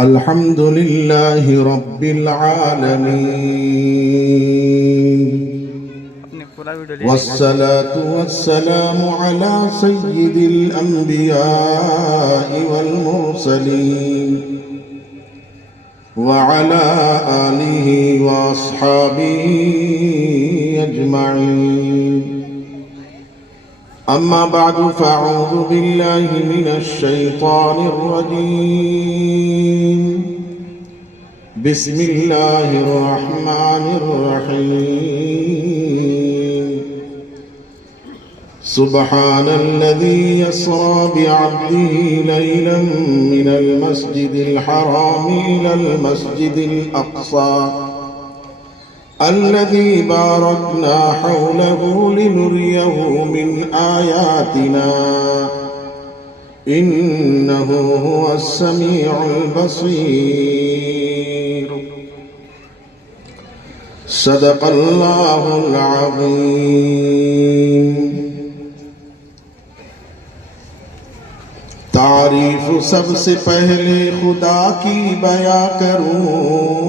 الحمد لله رب العالمين والصلاة والسلام على سيد الأنبياء والمرسلين وعلى آله وأصحابه أجمعين. أما بعد فأعوذ بالله من الشيطان الرجيم. بسم الله الرحمن الرحيم. سبحان الذي يسرى بعبده ليلا من المسجد الحرام إلى المسجد الأقصى الذي باركنا حوله لنريه من آياتنا إنه هو السميع البصير. صدق الله العظيم. تعریف سب سے پہلے خدا کی بیاں کروں،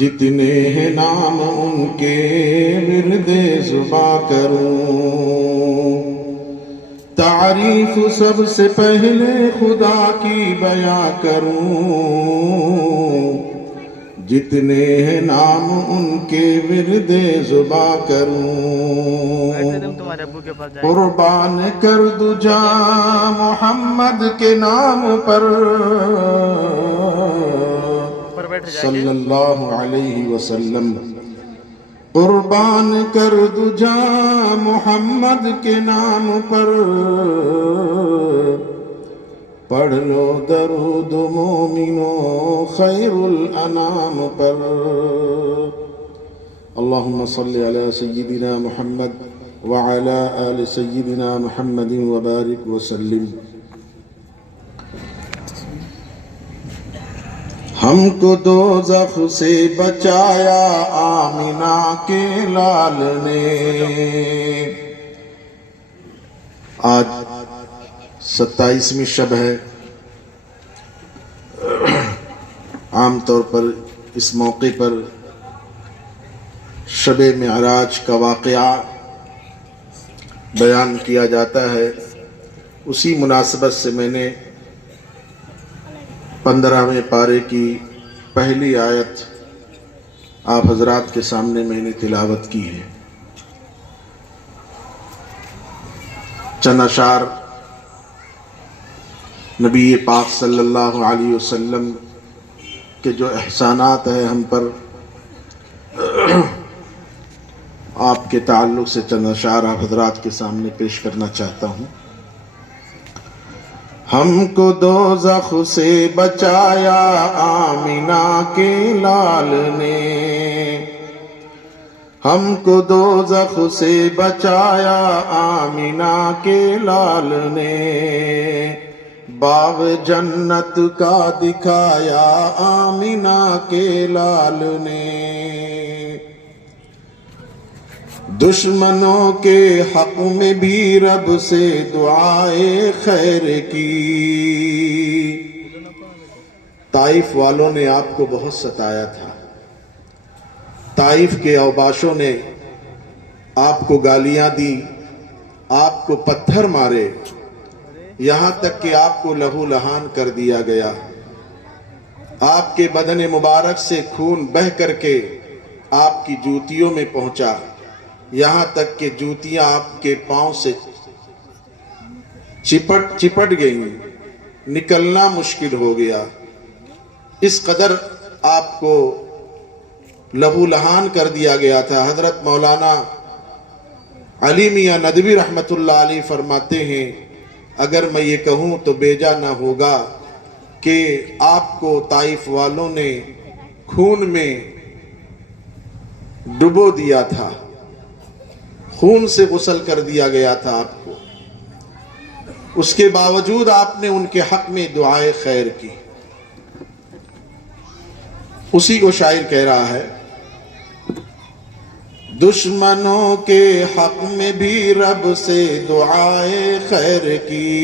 جتنے ہیں نام ان کے ورد زباں کروں. تعریف سب سے پہلے خدا کی بیاں کروں، جتنے ہیں نام ان کے ورد زباں کروں. قربان کر دو جاں محمد کے نام پر صلی اللہ علیہ وسلم. قربان کر دو جاں محمد کے نام پر، پڑھ لو درود مومنو خیر الانام پر. اللہم صلی علی سیدنا محمد وعلی آل سیدنا محمد وبارک وسلم. ہم کو دوزخ سے بچایا آمنہ کے لال نے. آج 27ویں شب ہے. عام طور پر اس موقع پر شب معراج کا واقعہ بیان کیا جاتا ہے. اسی مناسبت سے میں نے 15ویں پارے کی پہلی آیت آپ حضرات کے سامنے میں نے تلاوت کی ہے. چند اشعار نبی پاک صلی اللہ علیہ وسلم کے جو احسانات ہیں ہم پر، آپ کے تعلق سے چند اشعار آپ حضرات کے سامنے پیش کرنا چاہتا ہوں. ہم کو دوزخ سے بچایا آمنہ کے لال نے. ہم کو دوزخ سے بچایا آمنہ کے لال نے. باغ جنت کا دکھایا آمنہ کے لال نے. دشمنوں کے حق میں بھی رب سے دعائے خیر کی. طائف والوں نے آپ کو بہت ستایا تھا. طائف کے اوباشوں نے آپ کو گالیاں دی، آپ کو پتھر مارے، یہاں تک کہ آپ کو لہو لہان کر دیا گیا. آپ کے بدن مبارک سے خون بہہ کر کے آپ کی جوتیوں میں پہنچا، یہاں تک کہ جوتیاں آپ کے پاؤں سے چپٹ گئیں، نکلنا مشکل ہو گیا. اس قدر آپ کو لہو لہان کر دیا گیا تھا. حضرت مولانا علی میاں ندوی رحمت اللہ علیہ فرماتے ہیں، اگر میں یہ کہوں تو بیجا نہ ہوگا کہ آپ کو طائف والوں نے خون میں ڈبو دیا تھا، خون سے غسل کر دیا گیا تھا آپ کو. اس کے باوجود آپ نے ان کے حق میں دعائے خیر کی. اسی کو شاعر کہہ رہا ہے، دشمنوں کے حق میں بھی رب سے دعائے خیر کی،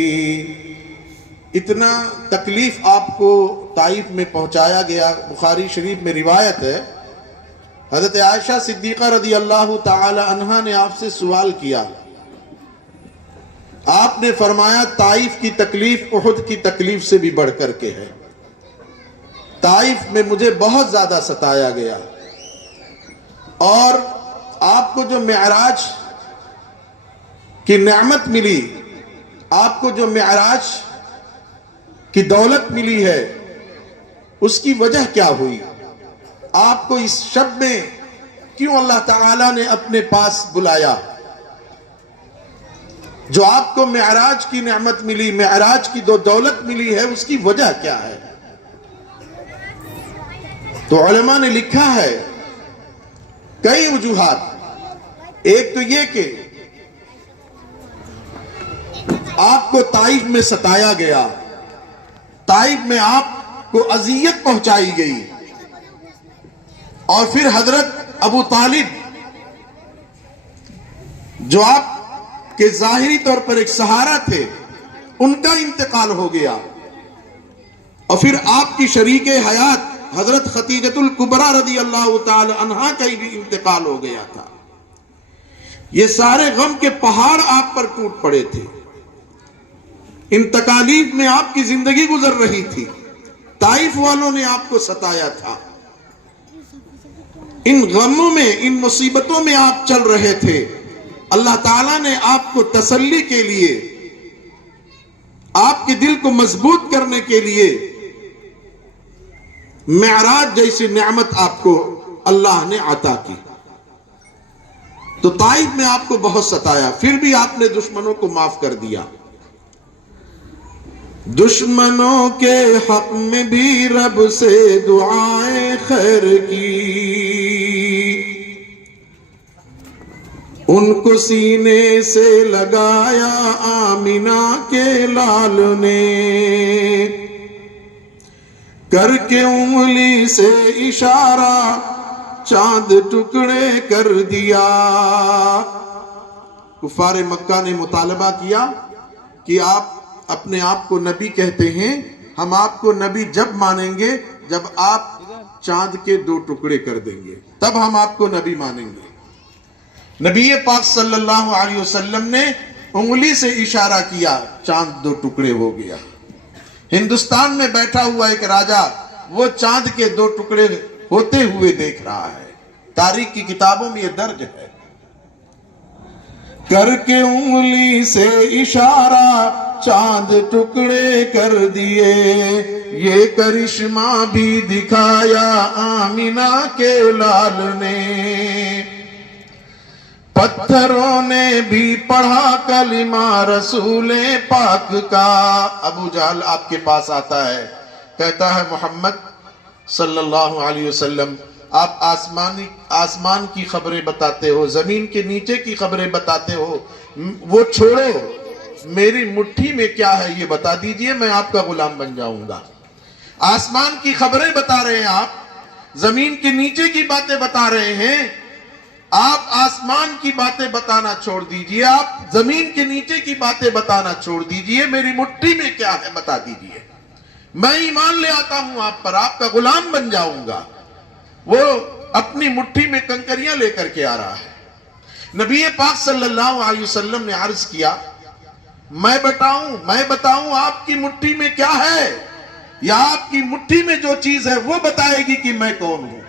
اتنا تکلیف آپ کو طائف میں پہنچایا گیا. بخاری شریف میں روایت ہے حضرت عائشہ صدیقہ رضی اللہ تعالی عنہا نے آپ سے سوال کیا. آپ نے فرمایا طائف کی تکلیف احد کی تکلیف سے بھی بڑھ کر کے ہے. طائف میں مجھے بہت زیادہ ستایا گیا اور آپ کو جو معراج کی نعمت ملی, آپ کو جو معراج کی دولت ملی ہے, اس کی وجہ کیا ہوئی؟ آپ کو اس شب میں کیوں اللہ تعالیٰ نے اپنے پاس بلایا؟ جو آپ کو معراج کی نعمت ملی, معراج کی دولت ملی ہے, اس کی وجہ کیا ہے؟ تو علماء نے لکھا ہے کئی وجوہات. ایک تو یہ کہ آپ کو طائف میں ستایا گیا, طائف میں آپ کو اذیت پہنچائی گئی, اور پھر حضرت ابو طالب جو آپ کے ظاہری طور پر ایک سہارا تھے, ان کا انتقال ہو گیا, اور پھر آپ کی شریک حیات حضرت خدیجۃ الکبریٰ رضی اللہ تعالی عنہا کا بھی انتقال ہو گیا تھا. یہ سارے غم کے پہاڑ آپ پر ٹوٹ پڑے تھے. ان تکالیف میں آپ کی زندگی گزر رہی تھی. طائف والوں نے آپ کو ستایا تھا. ان غموں میں, ان مصیبتوں میں آپ چل رہے تھے. اللہ تعالیٰ نے آپ کو تسلی کے لیے, آپ کے دل کو مضبوط کرنے کے لیے معراج جیسی نعمت آپ کو اللہ نے عطا کی. تو طائف میں آپ کو بہت ستایا, پھر بھی آپ نے دشمنوں کو معاف کر دیا. دشمنوں کے حق میں بھی رب سے دعائیں خیر کی, ان کو سینے سے لگایا آمینہ کے لال نے, کر کے انگلی سے اشارہ چاند ٹکڑے کر دیا. کفار مکہ نے مطالبہ کیا کہ آپ اپنے آپ کو نبی کہتے ہیں, ہم آپ کو نبی جب مانیں گے جب آپ چاند کے 2 ٹکڑے کر دیں گے, تب ہم آپ کو نبی مانیں گے. نبی پاک صلی اللہ علیہ وسلم نے انگلی سے اشارہ کیا, چاند 2 ٹکڑے ہو گیا. ہندوستان میں بیٹھا ہوا ایک راجہ وہ چاند کے 2 ٹکڑے ہوتے ہوئے دیکھ رہا ہے. تاریخ کی کتابوں میں یہ درج ہے. کر کے انگلی سے اشارہ چاند ٹکڑے کر دیے, یہ کرشمہ بھی دکھایا آمینہ کے لال نے, پتھروں نے بھی پڑھا کلمہ رسول پاک کا. ابو جہل آپ کے پاس آتا ہے, کہتا ہے محمد صلی اللہ علیہ وسلم آپ آسمان کی خبریں بتاتے ہو, زمین کے نیچے کی خبریں بتاتے ہو, وہ چھوڑو, میری مٹھی میں کیا ہے یہ بتا دیجئے, میں آپ کا غلام بن جاؤں گا. آسمان کی خبریں بتا رہے ہیں آپ, زمین کے نیچے کی باتیں بتا رہے ہیں, آپ آسمان کی باتیں بتانا چھوڑ دیجئے, آپ زمین کے نیچے کی باتیں بتانا چھوڑ دیجئے, میری مٹھی میں کیا ہے بتا دیجئے, میں ایمان لے آتا ہوں آپ پر, آپ کا غلام بن جاؤں گا. وہ اپنی مٹھی میں کنکریاں لے کر کے آ رہا ہے. نبی پاک صلی اللہ علیہ وسلم نے عرض کیا, میں بتاؤں آپ کی مٹھی میں کیا ہے, یا آپ کی مٹھی میں جو چیز ہے وہ بتائے گی کہ میں کون ہوں؟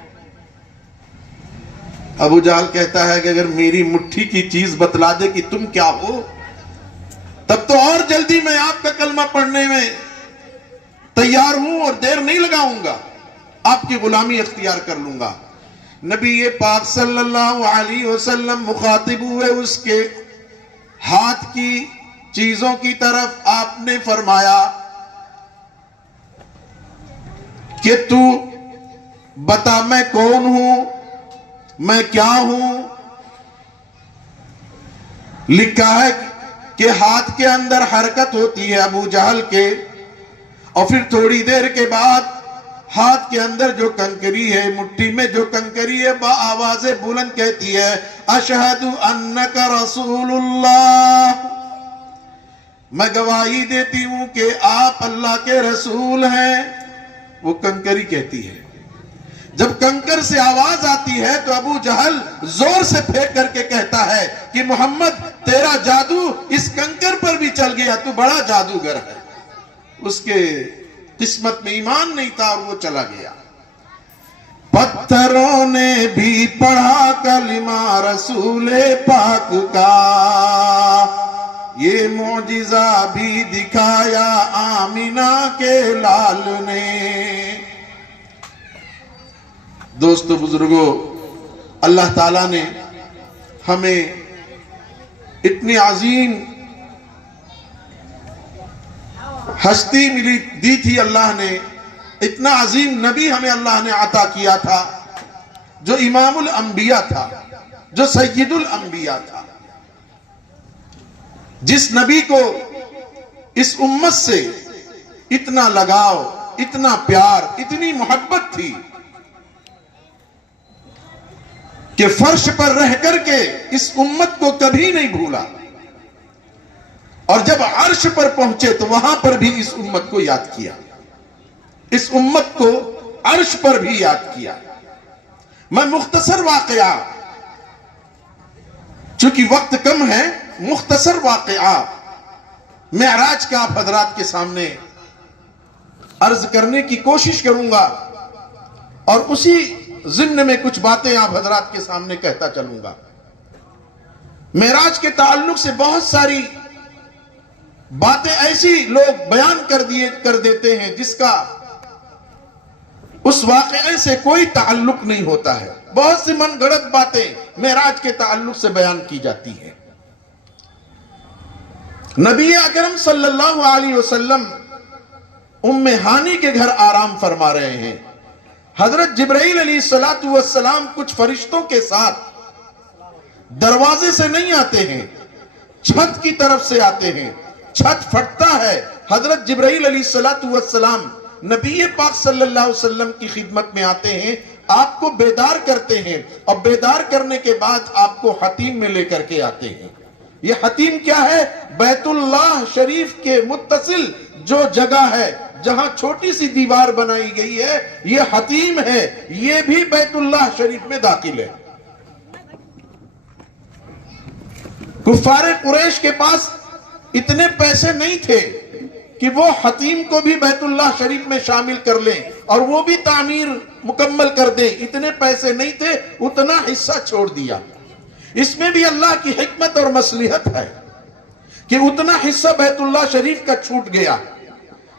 ابو جہل کہتا ہے کہ اگر میری مٹھی کی چیز بتلا دے کہ تم کیا ہو, تب تو اور جلدی میں آپ کا کلمہ پڑھنے میں تیار ہوں اور دیر نہیں لگاؤں گا, آپ کی غلامی اختیار کر لوں گا. نبی پاک صلی اللہ علیہ وسلم مخاطب ہوئے اس کے ہاتھ کی چیزوں کی طرف, آپ نے فرمایا کہ تو بتا میں کون ہوں, میں کیا ہوں. لکھا ہے کہ ہاتھ کے اندر حرکت ہوتی ہے ابو جہل کے, اور پھر تھوڑی دیر کے بعد ہاتھ کے اندر جو کنکری ہے, مٹھی میں جو کنکری ہے, با آواز بلند کہتی ہے اشہد انک رسول اللہ, میں گواہی دیتی ہوں کہ آپ اللہ کے رسول ہیں. وہ کنکری کہتی ہے. جب کنکر سے آواز آتی ہے تو ابو جہل زور سے پھینک کر کے کہتا ہے کہ محمد تیرا جادو اس کنکر پر بھی چل گیا, تو بڑا جادوگر ہے. اس کے قسمت میں ایمان نہیں تھا اور وہ چلا گیا. پتھروں نے بھی پڑھا کلمہ رسول پاک کا, یہ معجزہ بھی دکھایا آمینہ کے لال نے. دوستو بزرگوں, اللہ تعالیٰ نے ہمیں اتنی عظیم ہستی دی تھی, اللہ نے اتنا عظیم نبی ہمیں اللہ نے عطا کیا تھا, جو امام الانبیاء تھا, جو سید الانبیاء تھا, جس نبی کو اس امت سے اتنا لگاؤ, اتنا پیار, اتنی محبت تھی کہ فرش پر رہ کر کے اس امت کو کبھی نہیں بھولا, اور جب عرش پر پہنچے تو وہاں پر بھی اس امت کو یاد کیا, اس امت کو عرش پر بھی یاد کیا. میں مختصر واقعہ, چونکہ وقت کم ہے, مختصر واقعہ معراج کا آپ حضرات کے سامنے عرض کرنے کی کوشش کروں گا, اور اسی ضمن میں کچھ باتیں آپ حضرات کے سامنے کہتا چلوں گا. معراج کے تعلق سے بہت ساری باتیں ایسی لوگ بیان کر دیتے ہیں جس کا اس واقعے سے کوئی تعلق نہیں ہوتا ہے. بہت سی من گھڑت باتیں معراج کے تعلق سے بیان کی جاتی ہیں. نبی اکرم صلی اللہ علیہ وسلم ام ہانی کے گھر آرام فرما رہے ہیں. حضرت جبرائیل علیہ السلام کچھ فرشتوں کے ساتھ دروازے سے نہیں آتے ہیں, چھت کی طرف سے آتے ہیں. چھت پھٹتا ہے, حضرت جبرائیل علیہ السلام نبی پاک صلی اللہ علیہ وسلم کی خدمت میں آتے ہیں, آپ کو بیدار کرتے ہیں, اور بیدار کرنے کے بعد آپ کو حتیم میں لے کر کے آتے ہیں. یہ حتیم کیا ہے؟ بیت اللہ شریف کے متصل جو جگہ ہے جہاں چھوٹی سی دیوار بنائی گئی ہے, یہ حتیم ہے. یہ بھی بیت اللہ شریف میں داخل ہے. کفار قریش کے پاس اتنے پیسے نہیں تھے کہ وہ حتیم کو بھی بیت اللہ شریف میں شامل کر لیں اور وہ بھی تعمیر مکمل کر دیں. اتنے پیسے نہیں تھے, اتنا حصہ چھوڑ دیا. اس میں بھی اللہ کی حکمت اور مصلحت ہے کہ اتنا حصہ بیت اللہ شریف کا چھوٹ گیا.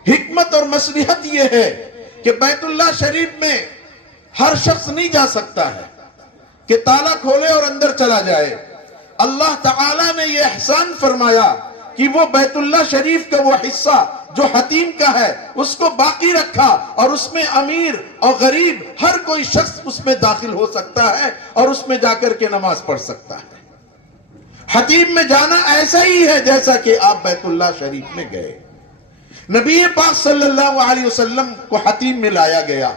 حکمت اور مصلحت یہ ہے کہ بیت اللہ شریف میں ہر شخص نہیں جا سکتا ہے کہ تالا کھولے اور اندر چلا جائے. اللہ تعالیٰ نے یہ احسان فرمایا کہ وہ بیت اللہ شریف کا وہ حصہ جو حتیم کا ہے اس کو باقی رکھا, اور اس میں امیر اور غریب ہر کوئی شخص اس میں داخل ہو سکتا ہے اور اس میں جا کر کے نماز پڑھ سکتا ہے. حتیم میں جانا ایسا ہی ہے جیسا کہ آپ بیت اللہ شریف میں گئے. نبی پاک صلی اللہ علیہ وسلم کو حتیم میں لایا گیا.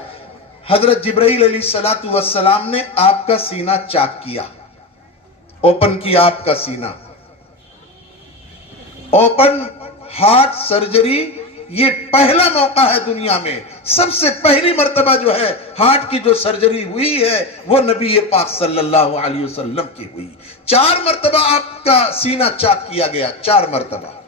حضرت جبرائیل علیہ السلام نے آپ کا سینہ چاک کیا, اوپن کیا آپ کا سینہ. اوپن ہارٹ سرجری یہ پہلا موقع ہے دنیا میں, سب سے پہلی مرتبہ جو ہے ہارٹ کی جو سرجری ہوئی ہے وہ نبی پاک صلی اللہ علیہ وسلم کی ہوئی. 4 مرتبہ آپ کا سینہ چاک کیا گیا, 4 مرتبہ.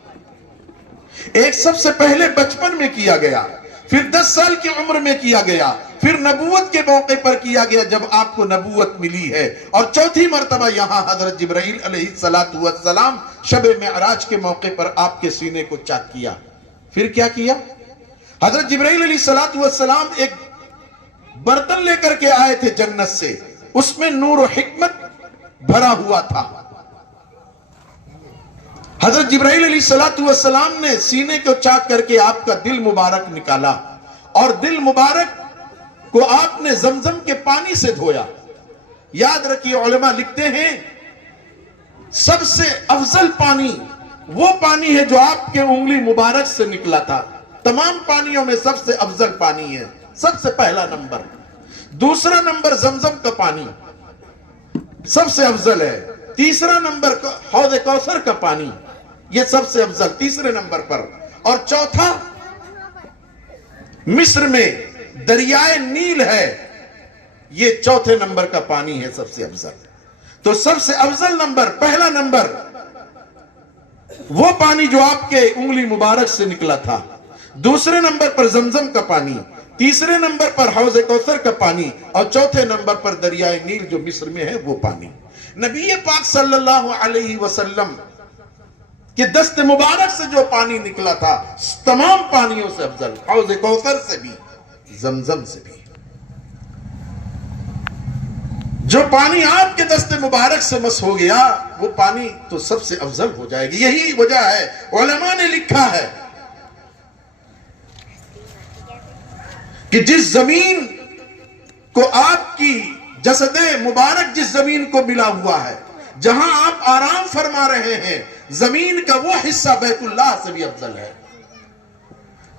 ایک سب سے پہلے بچپن میں کیا گیا, پھر 10 سال کی عمر میں کیا گیا, پھر نبوت کے موقع پر کیا گیا جب آپ کو نبوت ملی ہے, اور 4تھی مرتبہ یہاں حضرت جبرائیل علیہ السلام شب معراج کے موقع پر آپ کے سینے کو چاک کیا. پھر کیا کیا؟ حضرت جبرائیل علیہ السلام ایک برتن لے کر کے آئے تھے جنت سے, اس میں نور و حکمت بھرا ہوا تھا. حضرت جبرائیل علیہ السلام نے سینے کو چاک کر کے آپ کا دل مبارک نکالا, اور دل مبارک کو آپ نے زمزم کے پانی سے دھویا. یاد رکھیے, علماء لکھتے ہیں سب سے افضل پانی وہ پانی ہے جو آپ کے انگلی مبارک سے نکلا تھا. تمام پانیوں میں سب سے افضل پانی ہے, سب سے پہلا نمبر. دوسرا نمبر زمزم کا پانی سب سے افضل ہے. تیسرا نمبر حوض کوثر کا پانی, یہ سب سے افضل تیسرے نمبر پر. اور چوتھا مصر میں دریائے نیل ہے، یہ چوتھے نمبر کا پانی ہے سب سے افضل. تو سب سے افضل نمبر، پہلا نمبر وہ پانی جو آپ کے انگلی مبارک سے نکلا تھا، دوسرے نمبر پر زمزم کا پانی، تیسرے نمبر پر حوض کوثر کا پانی، اور چوتھے نمبر پر دریائے نیل جو مصر میں ہے وہ پانی. نبی پاک صلی اللہ علیہ وسلم کہ دست مبارک سے جو پانی نکلا تھا تمام پانیوں سے افضل، حوض کوثر سے بھی، زمزم سے بھی. جو پانی آپ کے دست مبارک سے مس ہو گیا وہ پانی تو سب سے افضل ہو جائے گی. یہی وجہ ہے علماء نے لکھا ہے کہ جس زمین کو آپ کی جسد مبارک جس زمین کو ملا ہوا ہے، جہاں آپ آرام فرما رہے ہیں، زمین کا وہ حصہ بیت اللہ سے بھی افضل ہے.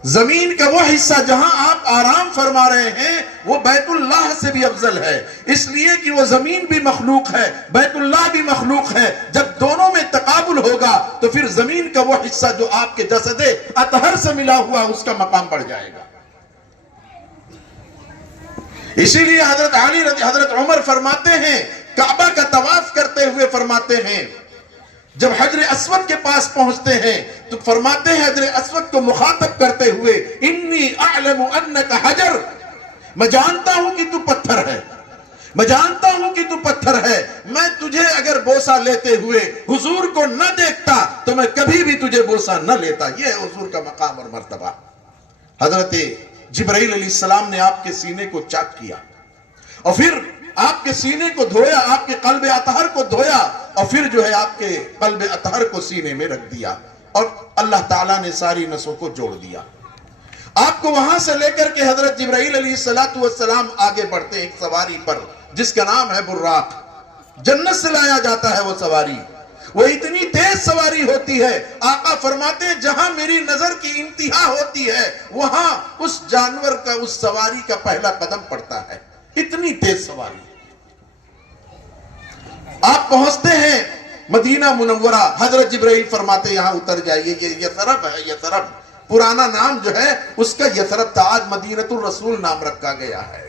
زمین کا وہ حصہ جہاں آپ آرام فرما رہے ہیں وہ بیت اللہ سے بھی افضل ہے، اس لیے کہ وہ زمین بھی مخلوق ہے، بیت اللہ بھی مخلوق ہے. جب دونوں میں تقابل ہوگا تو پھر زمین کا وہ حصہ جو آپ کے جسد اطہر سے ملا ہوا اس کا مقام بڑھ جائے گا. اسی لیے حضرت عمر فرماتے ہیں، کعبہ کا طواف کرتے ہوئے فرماتے ہیں، جب حجر اسود کے پاس پہنچتے ہیں تو فرماتے ہیں حجر اسود کو مخاطب کرتے ہوئے، انی اعلم انک حجر، میں جانتا ہوں کہ تو پتھر ہے، میں جانتا ہوں کہ تو پتھر ہے. میں تجھے اگر بوسہ لیتے ہوئے حضور کو نہ دیکھتا تو میں کبھی بھی تجھے بوسہ نہ لیتا. یہ ہے حضور کا مقام اور مرتبہ. حضرت جبرائیل علیہ السلام نے آپ کے سینے کو چاک کیا اور پھر آپ کے سینے کو دھویا، آپ کے قلب اطہر کو دھویا اور پھر جو ہے آپ کے قلب اطہر کو سینے میں رکھ دیا اور اللہ تعالیٰ نے ساری نسوں کو جوڑ دیا. آپ کو وہاں سے لے کر کے حضرت جبرائیل علیہ السلام آگے بڑھتے ایک سواری پر جس کا نام ہے براق. جنت سے لایا جاتا ہے وہ سواری، وہ اتنی تیز سواری ہوتی ہے، آقا فرماتے ہیں جہاں میری نظر کی انتہا ہوتی ہے وہاں اس جانور کا، اس سواری کا پہلا قدم پڑتا ہے. اتنی تیز سواری. آپ پہنچتے ہیں مدینہ منورہ، حضرت جبرائیل فرماتے یہاں اتر جائیے، یہ یثرب ہے. یثرب پرانا نام جو ہے اس کا یثرب تھا، آج مدینۃ الرسول نام رکھا گیا ہے.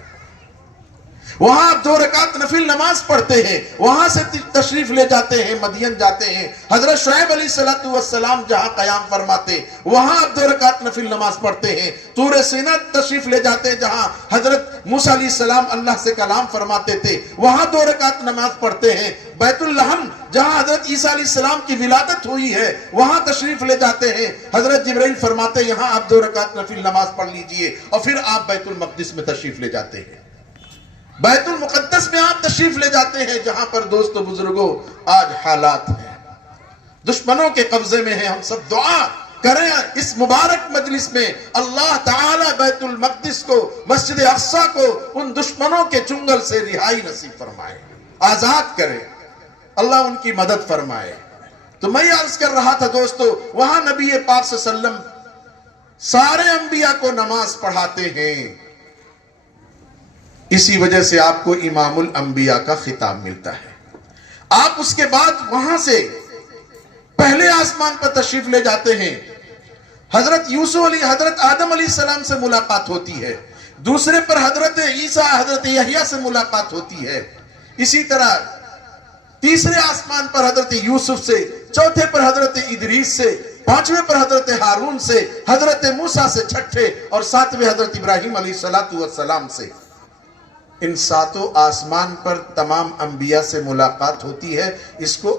وہاں آپ 2 رکعت نفل نماز پڑھتے ہیں، وہاں سے تشریف لے جاتے ہیں، مدین جاتے ہیں. حضرت شعیب علیہ السلام جہاں قیام فرماتے وہاں آپ 2 رکعت نفل نماز پڑھتے ہیں. طور سینا تشریف لے جاتے ہیں جہاں حضرت موسیٰ علیہ السلام اللہ سے کلام فرماتے تھے وہاں 2 رکعت نماز پڑھتے ہیں. بیت اللحم جہاں حضرت عیسیٰ علیہ السلام کی ولادت ہوئی ہے وہاں تشریف لے جاتے ہیں. حضرت جبرائیل فرماتے یہاں آپ 2 رکعت نفل نماز پڑھ لیجئے اور پھر آپ بیت المقدس میں تشریف لے جاتے ہیں. بیت المقدس میں آپ تشریف لے جاتے ہیں جہاں پر دوستو بزرگوں آج حالات ہیں، دشمنوں کے قبضے میں ہیں. ہم سب دعا کریں اس مبارک مجلس میں اللہ تعالی بیت المقدس کو، مسجد اقصی کو ان دشمنوں کے چنگل سے رہائی نصیب فرمائے، آزاد کرے، اللہ ان کی مدد فرمائے. تو میں عرض کر رہا تھا دوستو، وہاں نبی پاک صلی اللہ علیہ وسلم سارے انبیاء کو نماز پڑھاتے ہیں. اسی وجہ سے آپ کو امام الانبیاء کا خطاب ملتا ہے. آپ اس کے بعد وہاں سے پہلے آسمان پر تشریف لے جاتے ہیں. حضرت حضرت آدم علیہ السلام سے ملاقات ہوتی ہے. دوسرے پر حضرت عیسیٰ، حضرت یحییٰ سے ملاقات ہوتی ہے. اسی طرح تیسرے آسمان پر حضرت یوسف سے، چوتھے پر حضرت ادریس سے، پانچویں پر حضرت ہارون سے، حضرت موسیٰ سے چھٹے اور ساتویں حضرت ابراہیم علیہ السلام سے. ان 7 آسمان پر تمام انبیاء سے ملاقات ہوتی ہے. اس کو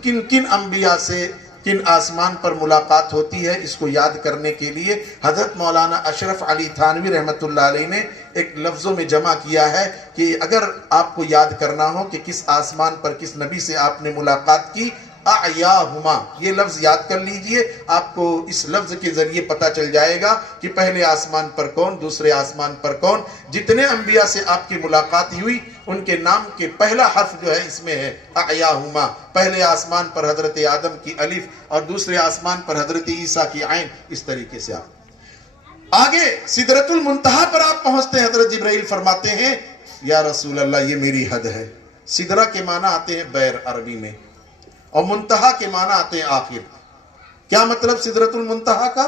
کن انبیاء سے کن آسمان پر ملاقات ہوتی ہے اس کو یاد کرنے کے لیے حضرت مولانا اشرف علی تھانوی رحمت اللہ علیہ نے ایک لفظوں میں جمع کیا ہے کہ اگر آپ کو یاد کرنا ہو کہ کس آسمان پر کس نبی سے آپ نے ملاقات کی، اعیاہما، یہ لفظ یاد کر لیجئے. آپ کو اس لفظ کے ذریعے پتہ چل جائے گا کہ پہلے آسمان پر کون، دوسرے آسمان پر کون. جتنے انبیاء سے آپ کی ملاقات ہوئی ان کے نام کے پہلا حرف جو ہے اس میں ہے اعیاہما. پہلے آسمان پر حضرت آدم کی الف اور دوسرے آسمان پر حضرت عیسیٰ کی عین. اس طریقے سے آپ آگے سدرۃ المنتہا پر آپ پہنچتے ہیں. حضرت جبرائیل فرماتے ہیں یا رسول اللہ یہ میری حد ہے. سدرہ کے معنی آتے ہیں بیر عربی میں اور منتہا کے معنی آتے ہیں آخر. کیا مطلب سدرۃ المنتہا کا؟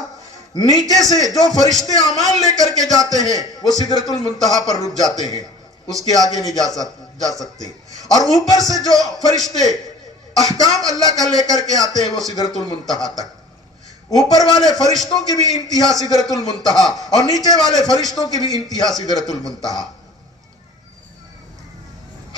نیچے سے جو فرشتے اعمال لے کر کے جاتے ہیں وہ سدرۃ المنتہا پر رک جاتے ہیں، اس کے آگے نہیں جا سکتے، اور اوپر سے جو فرشتے احکام اللہ کا لے کر کے آتے ہیں وہ سدرۃ المنتہا تک۔ اوپر والے فرشتوں کی بھی انتہا سدرۃ المنتہا اور نیچے والے فرشتوں کی بھی انتہا سدرۃ المنتہا۔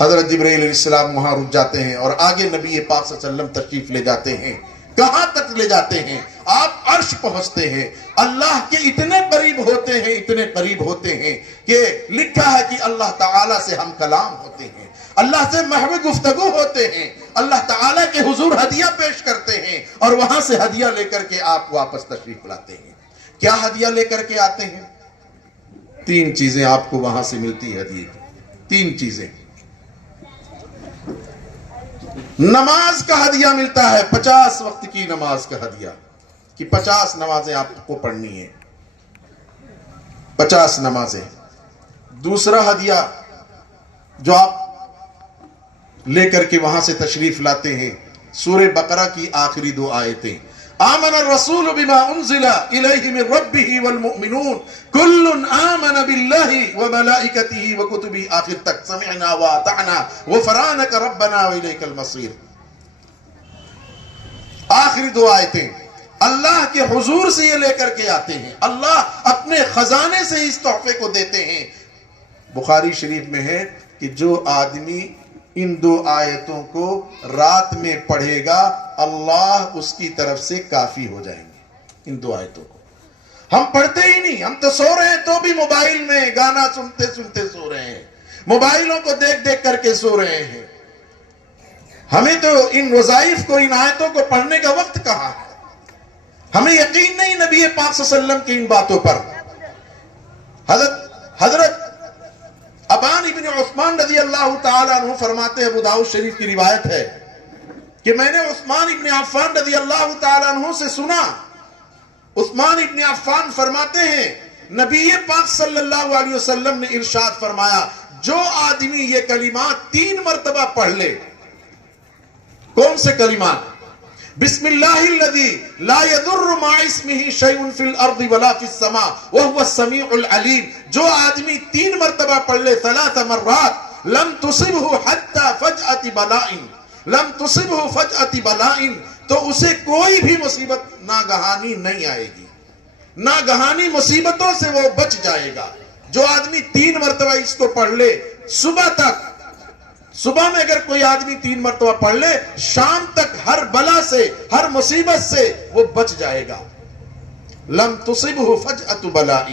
حضرت جبرائیل علیہ السلام وہاں رک جاتے ہیں اور آگے نبی پاک صلی اللہ علیہ وسلم تشریف لے جاتے ہیں۔ کہاں تک لے جاتے ہیں؟ آپ عرش پہنچتے ہیں، اللہ کے اتنے قریب ہوتے ہیں، اتنے قریب ہوتے ہیں کہ لکھا ہے کہ اللہ تعالیٰ سے ہم کلام ہوتے ہیں، اللہ سے محو گفتگو ہوتے ہیں، اللہ تعالیٰ کے حضور ہدیہ پیش کرتے ہیں اور وہاں سے ہدیہ لے کر کے آپ واپس تشریف لاتے ہیں۔ کیا ہدیہ لے کر کے آتے ہیں؟ 3 چیزیں آپ کو وہاں سے ملتی ہے ہدیے کی، 3 چیزیں۔ نماز کا ہدیہ ملتا ہے، 50 وقت کی نماز کا ہدیہ، کہ 50 نمازیں آپ کو پڑھنی ہیں، 50 نمازیں۔ دوسرا ہدیہ جو آپ لے کر کے وہاں سے تشریف لاتے ہیں، سورہ بقرہ کی آخری 2 آیتیں، آمن الرسول بما انزل الیہ من ربہ والمؤمنون کل آمن باللہ وملائکتہ وکتبہ، آخر تک، سمعنا واطعنا غفرانک ربنا والیک المصیر۔ آخری 2 آیتیں اللہ کے حضور سے یہ لے کر کے آتے ہیں، اللہ اپنے خزانے سے اس تحفے کو دیتے ہیں۔ بخاری شریف میں ہے کہ جو آدمی ان 2 آیتوں کو رات میں پڑھے گا اللہ اس کی طرف سے کافی ہو جائیں گے۔ ان 2 آیتوں کو ہم پڑھتے ہی نہیں، ہم تو سو رہے ہیں تو بھی موبائل میں گانا سنتے سنتے سو رہے ہیں، موبائلوں کو دیکھ دیکھ کر کے سو رہے ہیں۔ ہمیں تو ان وظائف کو، ان آیتوں کو پڑھنے کا وقت کہاں ہے؟ ہمیں یقین نہیں نبی پاک صلی اللہ علیہ وسلم کی ان باتوں پر۔ حضرت ابان ابن عثمان رضی اللہ تعالیٰ عنہ فرماتے ہیں، ابو داؤد شریف کی روایت ہے کہ میں نے عثمان ابن عفان رضی اللہ تعالیٰ عنہ سے سنا، عثمان ابن عفان فرماتے ہیں نبی پاک صلی اللہ علیہ وسلم نے ارشاد فرمایا، جو آدمی یہ کلمات 3 مرتبہ پڑھ لے۔ کون سے کلمات؟ بسم اللہ الذی لا يضر مع اسمہ شیء فی الارض ولا فی السماء وهو السمیع العلیم۔ جو آدمی 3 مرتبہ پڑھ لے، 3 مرات، لم تصبہ حتی فجأت بلاء، لم تصبہ فجأت بلاء، تو اسے کوئی بھی مصیبت ناگہانی نہیں آئے گی، ناگہانی مصیبتوں سے وہ بچ جائے گا۔ جو آدمی 3 مرتبہ اس کو پڑھ لے، صبح تک، صبح میں اگر کوئی آدمی 3 مرتبہ پڑھ لے، شام تک ہر بلا سے، ہر مصیبت سے وہ بچ جائے گا۔ لم تصبہ فجأت بلاء،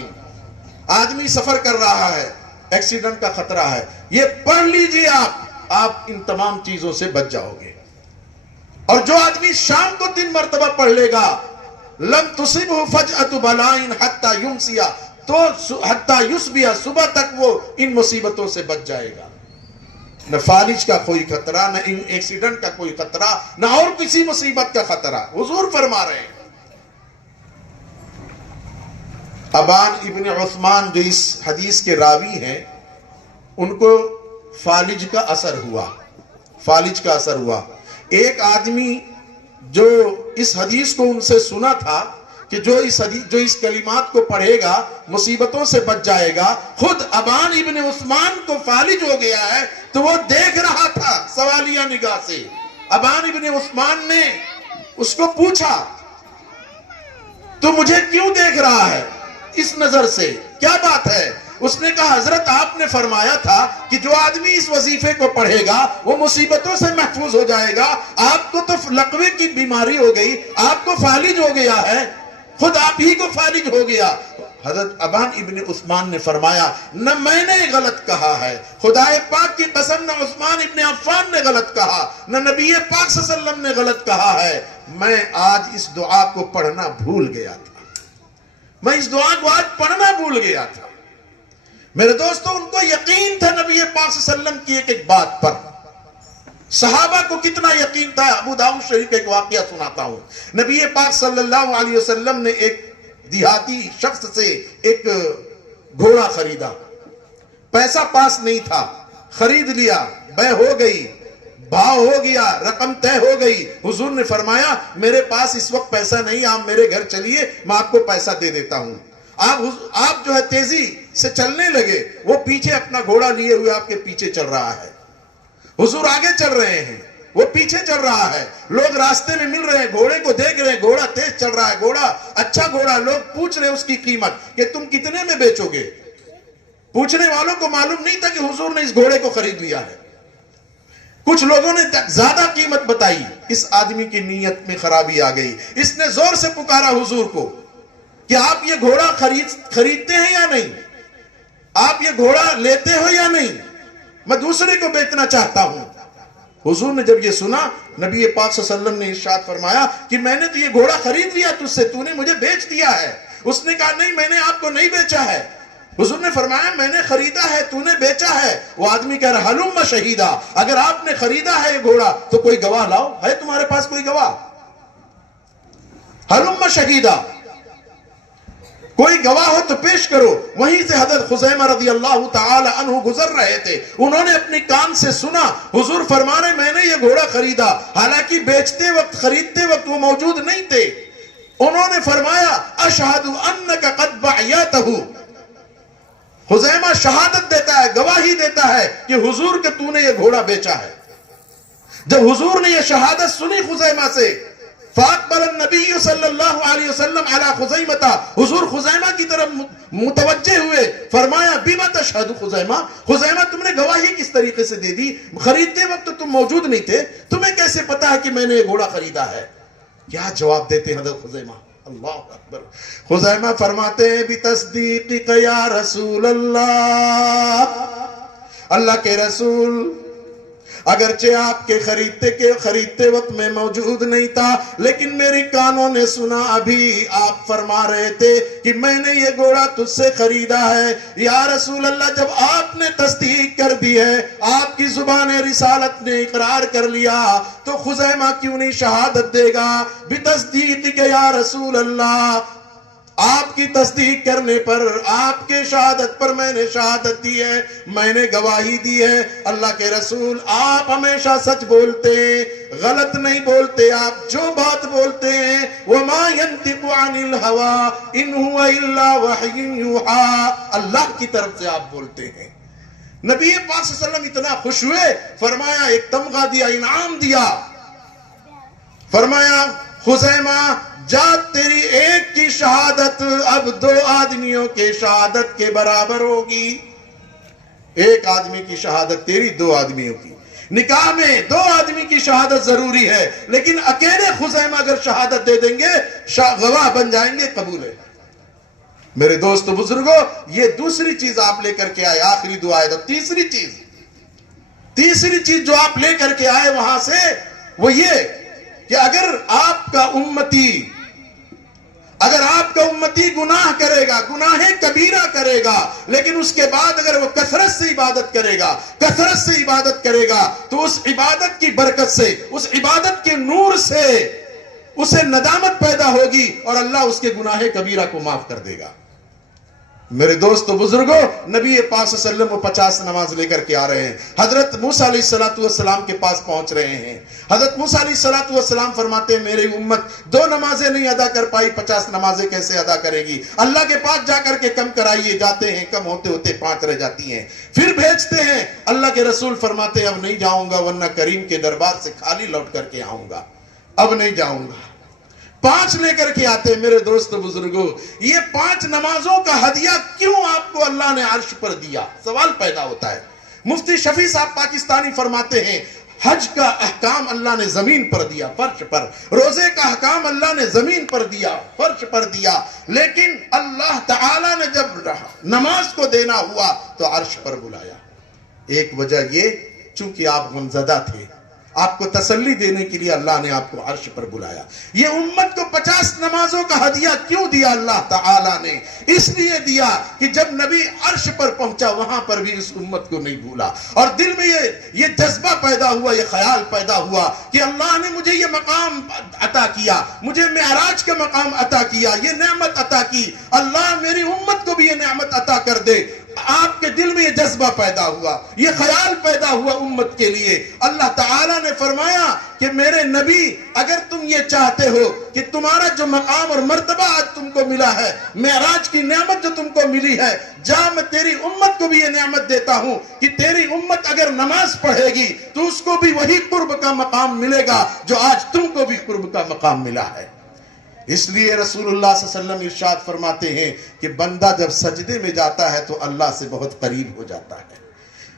آدمی سفر کر رہا ہے، ایکسیڈنٹ کا خطرہ ہے، یہ پڑھ لیجئے آپ ان تمام چیزوں سے بچ جاؤ گے۔ اور جو آدمی شام کو 3 مرتبہ پڑھ لے گا، لم تصبہ فجأت بلاء حتی یمسی، تو حتی یصبح، صبح تک وہ ان مصیبتوں سے بچ جائے گا۔ نہ فالج کا کوئی خطرہ، نہ ایکسیڈنٹ کا کوئی خطرہ، نہ اور کسی مصیبت کا خطرہ، حضور فرما رہے ہیں۔ ابان ابن عثمان جو اس حدیث کے راوی ہیں، ان کو فالج کا اثر ہوا، فالج کا اثر ہوا۔ ایک آدمی جو اس حدیث کو ان سے سنا تھا کہ جو اس کلمات کو پڑھے گا مصیبتوں سے بچ جائے گا، خود ابان ابن عثمان کو فالج ہو گیا ہے، تو وہ دیکھ رہا تھا سوالیہ نگاہ سے۔ ابان ابن عثمان نے اس کو پوچھا، تو مجھے کیوں دیکھ رہا ہے اس نظر سے، کیا بات ہے؟ اس نے کہا، حضرت آپ نے فرمایا تھا کہ جو آدمی اس وظیفے کو پڑھے گا وہ مصیبتوں سے محفوظ ہو جائے گا، آپ کو تو لقوے کی بیماری ہو گئی، آپ کو فالج ہو گیا ہے، خود آپ ہی کو فالج ہو گیا۔ حضرت ابان ابن عثمان نے فرمایا، نہ میں نے غلط کہا ہے، خدا پاک کی قسم، نہ عثمان ابن عفان نے غلط کہا، نہ نبی پاک صلی اللہ علیہ وسلم نے غلط کہا ہے، میں آج اس دعا کو پڑھنا بھول گیا تھا، میں اس دعا کو آج پڑھنا بھول گیا تھا۔ میرے دوستو، ان کو یقین تھا نبی پاک صلی اللہ علیہ وسلم کی ایک ایک بات پر۔ صحابہ کو کتنا یقین تھا؟ ابو داؤد شریف کا ایک واقعہ سناتا ہوں۔ نبی پاک صلی اللہ علیہ وسلم نے ایک دیہاتی شخص سے ایک گھوڑا خریدا، پیسہ پاس نہیں تھا، خرید لیا، بے ہو گئی، بھاؤ ہو گیا، رقم طے ہو گئی. حضور نے فرمایا میرے پاس اس وقت پیسہ نہیں، آپ میرے گھر چلیے، میں آپ کو پیسہ دے دیتا ہوں. آپ جو ہے تیزی سے چلنے لگے، وہ پیچھے اپنا گھوڑا لیے ہوئے آپ کے پیچھے چل رہا ہے. حضور آگے چل رہے ہیں، وہ پیچھے چل رہا ہے. لوگ راستے میں مل رہے ہیں، گھوڑے کو دیکھ رہے ہیں، گھوڑا تیز چل رہا ہے، گھوڑا اچھا گھوڑا. لوگ پوچھ رہے ہیں اس کی قیمت کہ تم کتنے میں بیچو گے. پوچھنے والوں کو معلوم نہیں تھا کہ حضور نے اس گھوڑے کو خرید لیا ہے. کچھ لوگوں نے زیادہ قیمت بتائی. اس آدمی کی نیت میں خرابی آ گئی. اس نے زور سے پکارا حضور کو کہ آپ یہ گھوڑا خریدتے ہیں یا نہیں؟ آپ یہ گھوڑا لیتے ہو یا نہیں؟ میں دوسرے کو بیچنا چاہتا ہوں. حضور نے جب یہ سنا، نبی پاک صلی اللہ علیہ وسلم نے ارشاد فرمایا کہ میں نے تو یہ گھوڑا خرید لیا تجھ سے، تو نے مجھے بیچ دیا ہے. اس نے کہا نہیں، میں نے آپ کو نہیں بیچا ہے. حضور نے فرمایا میں نے خریدا ہے، تو نے بیچا ہے. وہ آدمی کہہ رہا ہلم شہیدا، اگر آپ نے خریدا ہے یہ گھوڑا تو کوئی گواہ لاؤ. ہے تمہارے پاس کوئی گواہ؟ ہلم شہیدا، کوئی گواہ ہو تو پیش کرو. وہیں سے حضرت خزیمہ رضی اللہ تعالی عنہ گزر رہے تھے. انہوں نے اپنی کان سے سنا حضور فرما رہے میں نے یہ گھوڑا خریدا. حالانکہ بیچتے وقت خریدتے وقت وہ موجود نہیں تھے. انہوں نے فرمایا اشہد انک قد بعیتہ. خزیمہ شہادت دیتا ہے، گواہی دیتا ہے کہ حضور کہ تو نے یہ گھوڑا بیچا ہے. جب حضور نے یہ شہادت سنی خزیمہ سے، فاقبل النبی صلی اللہ علیہ وسلم علی خزیمہ، حضور خزیمہ کی طرف متوجہ ہوئے. فرمایا بما تشہد خزیمہ، خزیمہ تم نے گواہی کس طریقے سے دے دی؟ خریدتے وقت تم موجود نہیں تھے، تمہیں کیسے پتا ہے کہ میں نے یہ گھوڑا خریدا ہے؟ کیا جواب دیتے ہیں حضرت خزیمہ؟ اللہ اکبر. خزیمہ فرماتے ہیں بتصدیقک یا رسول اللہ، اللہ کے رسول اگرچہ آپ کے خریدتے وقت میں موجود نہیں تھا، لیکن میری کانوں نے سنا ابھی آپ فرما رہے تھے کہ میں نے یہ گھوڑا تجھ سے خریدا ہے. یا رسول اللہ جب آپ نے تصدیق کر دی ہے، آپ کی زبان رسالت نے اقرار کر لیا، تو خزیمہ کیوں نہیں شہادت دے گا بتصدیق کہ یا رسول اللہ، آپ کی تصدیق کرنے پر، آپ کے شہادت پر میں نے شہادت دی ہے، میں نے گواہی دی ہے. اللہ کے رسول آپ ہمیشہ سچ بولتے ہیں، غلط نہیں بولتے. آپ جو بات بولتے ہیں وَمَا يَنْتِقُ عَنِ الْهَوَىٰ إِنْ هُوَ إِلَّا وَحْيٌ يُوحَىٰ، اللہ کی طرف سے آپ بولتے ہیں. نبی پاک صلی اللہ علیہ وسلم اتنا خوش ہوئے، فرمایا ایک تمغہ دیا، انعام دیا. فرمایا خزیمہ جا تیری ایک کی شہادت اب 2 آدمیوں کے شہادت کے برابر ہوگی. ایک آدمی کی شہادت تیری 2 آدمیوں کی. نکاح میں 2 آدمی کی شہادت ضروری ہے، لیکن اکیلے خزیمہ اگر شہادت دے دیں گے گواہ بن جائیں گے، قبول ہے. میرے دوست بزرگوں، یہ دوسری چیز آپ لے کر کے آئے. آخری دعا ہے. تیسری چیز جو آپ لے کر کے آئے وہاں سے وہ یہ کہ اگر آپ کا امتی گناہ کرے گا، گناہ کبیرہ کرے گا، لیکن اس کے بعد اگر وہ کثرت سے عبادت کرے گا تو اس عبادت کی برکت سے، اس عبادت کے نور سے اسے ندامت پیدا ہوگی اور اللہ اس کے گناہ کبیرہ کو معاف کر دے گا. میرے دوست بزرگوں، نبی پاک صلی اللہ علیہ وسلم وہ 50 نماز لے کر کے آ رہے ہیں. حضرت موسیٰ علیہ السلام کے پاس پہنچ رہے ہیں. حضرت موسیٰ علیہ السلام فرماتے ہیں میری امت 2 نمازیں نہیں ادا کر پائی، 50 نمازیں کیسے ادا کرے گی؟ اللہ کے پاس جا کر کے کم کرائیے. جاتے ہیں، کم ہوتے ہوتے 5 رہ جاتی ہیں. پھر بھیجتے ہیں. اللہ کے رسول فرماتے ہیں اب نہیں جاؤں گا، ورنہ کریم کے دربار سے خالی لوٹ کر کے آؤں گا، اب نہیں جاؤں گا. 5 لے کر کے آتے ہیں. میرے دوست بزرگوں، یہ 5 نمازوں کا ہدیہ کیوں آپ کو اللہ نے عرش پر دیا؟ سوال پیدا ہوتا ہے. مفتی شفیع صاحب پاکستانی فرماتے ہیں حج کا احکام اللہ نے زمین پر دیا، فرش پر. روزے کا احکام اللہ نے زمین پر دیا، فرش پر دیا. لیکن اللہ تعالیٰ نے جب نماز کو دینا ہوا تو عرش پر بلایا. ایک وجہ یہ چونکہ آپ غمزدہ تھے، آپ کو تسلی دینے کے لیے اللہ نے آپ کو عرش پر بلایا. یہ امت کو 50 نمازوں کا ہدیہ کیوں دیا اللہ تعالیٰ نے؟ اس لیے دیا کہ جب نبی عرش پر پہنچا وہاں پر بھی اس امت کو نہیں بھولا، اور دل میں یہ جذبہ پیدا ہوا، یہ خیال پیدا ہوا کہ اللہ نے مجھے یہ مقام عطا کیا، مجھے معراج کا مقام عطا کیا، یہ نعمت عطا کی. اللہ میری امت کو بھی یہ نعمت عطا کر دے. آپ کے دل میں یہ جذبہ پیدا ہوا، یہ خیال پیدا ہوا امت کے لیے۔ اللہ تعالیٰ نے فرمایا کہ میرے نبی اگر تم یہ چاہتے ہو کہ تمہارا جو مقام اور مرتبہ آج تم کو ملا ہے، معراج کی نعمت جو تم کو ملی ہے، جا میں تیری امت کو بھی یہ نعمت دیتا ہوں کہ تیری امت اگر نماز پڑھے گی تو اس کو بھی وہی قرب کا مقام ملے گا جو آج تم کو بھی قرب کا مقام ملا ہے۔ اس لیے رسول اللہ صلی اللہ علیہ وسلم ارشاد فرماتے ہیں کہ بندہ جب سجدے میں جاتا ہے تو اللہ سے بہت قریب ہو جاتا ہے۔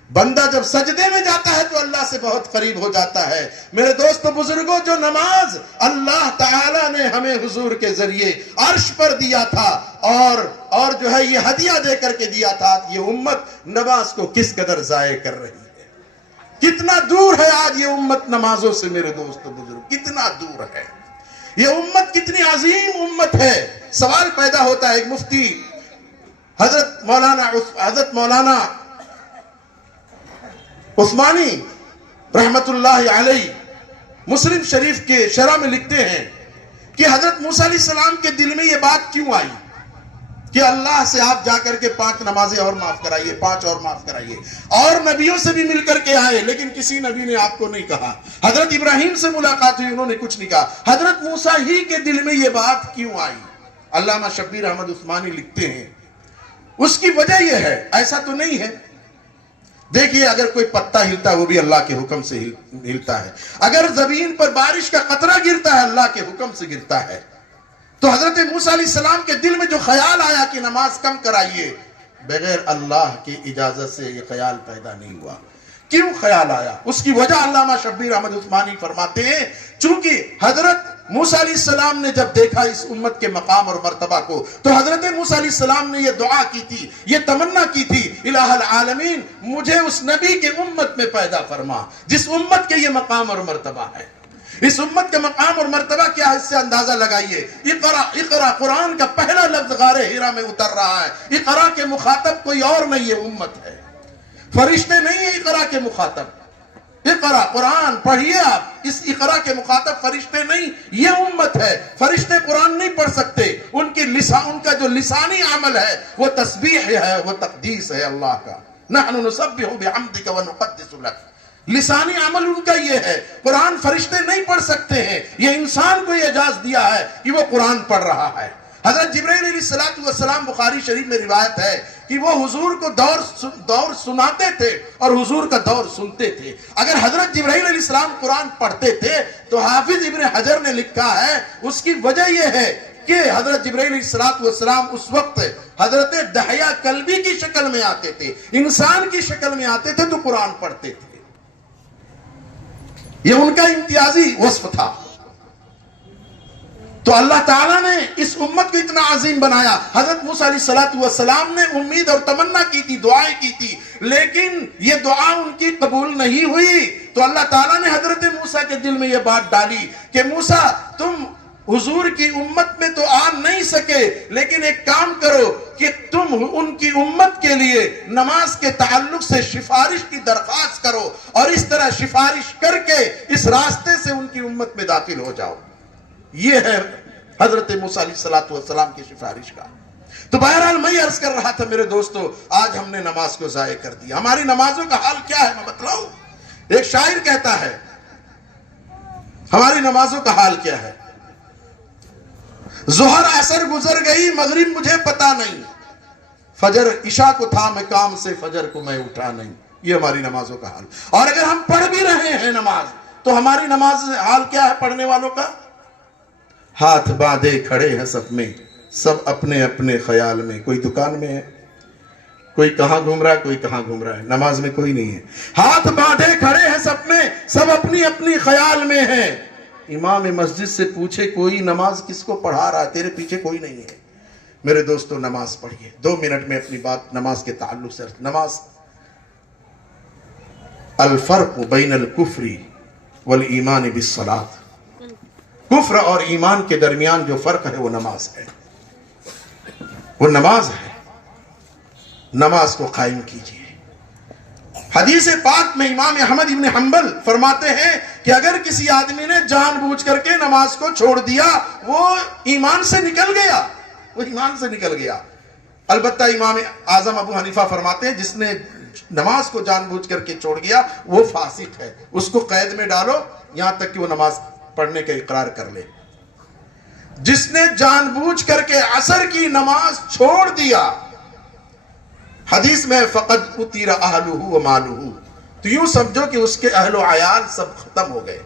بندہ جب سجدے میں جاتا ہے تو اللہ سے بہت قریب ہو جاتا ہے۔ میرے دوست بزرگوں، جو نماز اللہ تعالیٰ نے ہمیں حضور کے ذریعے عرش پر دیا تھا اور جو ہے یہ ہدیہ دے کر کے دیا تھا، یہ امت نماز کو کس قدر ضائع کر رہی ہے۔ کتنا دور ہے آج یہ امت نمازوں سے میرے دوست بزرگ، کتنا دور ہے۔ یہ امت کتنی عظیم امت ہے۔ سوال پیدا ہوتا ہے، ایک مفتی حضرت مولانا عثمانی رحمت اللہ علیہ مسلم شریف کے شرح میں لکھتے ہیں کہ حضرت موسیٰ علیہ السلام کے دل میں یہ بات کیوں آئی کہ اللہ سے آپ جا کر کے 5 نمازیں اور معاف کرائیے، 5 اور معاف کرائیے۔ اور نبیوں سے بھی مل کر کے آئے لیکن کسی نبی نے آپ کو نہیں کہا۔ حضرت ابراہیم سے ملاقات ہوئی، انہوں نے کچھ نہیں کہا۔ حضرت موسیٰ ہی کے دل میں یہ بات کیوں آئی؟ علامہ شبیر احمد عثمانی لکھتے ہیں اس کی وجہ یہ ہے، ایسا تو نہیں ہے۔ دیکھیے، اگر کوئی پتا ہلتا ہے وہ بھی اللہ کے حکم سے ہلتا ہے، اگر زمین پر بارش کا قطرہ گرتا ہے اللہ کے حکم سے گرتا ہے۔ تو حضرت موسیٰ علیہ السلام کے دل میں جو خیال آیا کہ نماز کم کرائیے، بغیر اللہ کی اجازت سے یہ خیال پیدا نہیں ہوا۔ کیوں خیال آیا؟ اس کی وجہ علامہ شبیر احمد عثمانی فرماتے ہیں، چونکہ حضرت موسیٰ علیہ السلام نے جب دیکھا اس امت کے مقام اور مرتبہ کو، تو حضرت موسیٰ علیہ السلام نے یہ دعا کی تھی، یہ تمنا کی تھی، الہ العالمین مجھے اس نبی کے امت میں پیدا فرما جس امت کے یہ مقام اور مرتبہ ہے۔ اس امت کا مقام اور مرتبہ کیا ہے، اس سے اندازہ لگائیے۔ اقرا اقرا، قرآن کا پہلا لفظ غار ہرا میں اتر رہا ہے۔ اقرا کے مخاطب کوئی اور نہیں، یہ امت ہے، فرشتے نہیں ہیں اقرا کے مخاطب۔ اقرا، قرآن پڑھیے آپ، اس اقرا کے مخاطب فرشتے نہیں، یہ امت ہے۔ فرشتے قرآن نہیں پڑھ سکتے، ان کا جو لسانی عمل ہے وہ تسبیح ہے، وہ تقدیس ہے اللہ کا۔ نحن نسبح بحمدک ونقدس لک، لسانی عمل ان کا یہ ہے۔ قرآن فرشتے نہیں پڑھ سکتے ہیں، یہ انسان کو یہ اجازت دیا ہے کہ وہ قرآن پڑھ رہا ہے۔ حضرت جبرائیل علیہ السلام بخاری شریف میں روایت ہے کہ وہ حضور کو دور سناتے تھے اور حضور کا دور سنتے تھے۔ اگر حضرت جبرائیل علیہ السلام قرآن پڑھتے تھے تو حافظ ابن حجر نے لکھا ہے اس کی وجہ یہ ہے کہ حضرت جبرائیل علیہ السلام اس وقت حضرت دحیہ کلبی کی شکل میں آتے تھے، انسان کی شکل میں آتے تھے تو قرآن پڑھتے تھے۔ یہ ان کا امتیازی وصف تھا۔ تو اللہ تعالیٰ نے اس امت کو اتنا عظیم بنایا۔ حضرت موسیٰ علیہ السلام نے امید اور تمنا کی تھی، دعائیں کی تھی، لیکن یہ دعا ان کی قبول نہیں ہوئی۔ تو اللہ تعالیٰ نے حضرت موسیٰ کے دل میں یہ بات ڈالی کہ موسیٰ تم حضور کی امت میں تو آ نہیں سکے، لیکن ایک کام کرو کہ تم ان کی امت کے لیے نماز کے تعلق سے سفارش کی درخواست کرو، اور اس طرح سفارش کر کے اس راستے سے ان کی امت میں داخل ہو جاؤ۔ یہ ہے حضرت موسیٰ علیہ السلام کی سفارش کا۔ تو بہرحال میں عرض کر رہا تھا میرے دوستو، آج ہم نے نماز کو ضائع کر دیا۔ ہماری نمازوں کا حال کیا ہے میں بتلاؤں؟ ایک شاعر کہتا ہے ہماری نمازوں کا حال کیا ہے، ظہر عصر گزر گئی مغرب مجھے پتا نہیں، فجر عشاء کو تھا میں کام سے فجر کو میں اٹھا نہیں۔ یہ ہماری نمازوں کا حال۔ اور اگر ہم پڑھ بھی رہے ہیں نماز تو ہماری نماز حال کیا ہے پڑھنے والوں کا؟ ہاتھ باندھے کھڑے ہیں صف میں، سب اپنے اپنے خیال میں، کوئی دکان میں ہے، کوئی کہاں گھوم رہا ہے، کوئی کہاں گھوم رہا ہے، نماز میں کوئی نہیں ہے۔ ہاتھ باندھے کھڑے ہیں صف میں، سب اپنی اپنی خیال میں ہیں۔ امام مسجد سے پوچھے کوئی نماز کس کو پڑھا رہا ہے، تیرے پیچھے کوئی نہیں ہے۔ میرے دوستو نماز پڑھیے۔ 2 منٹ میں اپنی بات نماز کے تعلق سے۔ نماز الفرق بین الکفر والایمان بالصلاۃ، کفر اور ایمان کے درمیان جو فرق ہے وہ نماز ہے، وہ نماز ہے۔ نماز کو قائم کیجئے۔ حدیث پاک میں امام احمد بن حنبل فرماتے ہیں کہ اگر کسی آدمی نے جان بوجھ کر کے نماز کو چھوڑ دیا وہ ایمان سے نکل گیا، وہ ایمان سے نکل گیا۔ البتہ امام اعظم ابو حنیفہ فرماتے ہیں جس نے نماز کو جان بوجھ کر کے چھوڑ گیا وہ فاسق ہے، اس کو قید میں ڈالو یہاں تک کہ وہ نماز پڑھنے کا اقرار کر لے۔ جس نے جان بوجھ کر کے عصر کی نماز چھوڑ دیا، حدیث میں فقد قتل اہلہ و مالہ، تو یوں سمجھو کہ اس کے اہل و عیال سب ختم ہو گئے،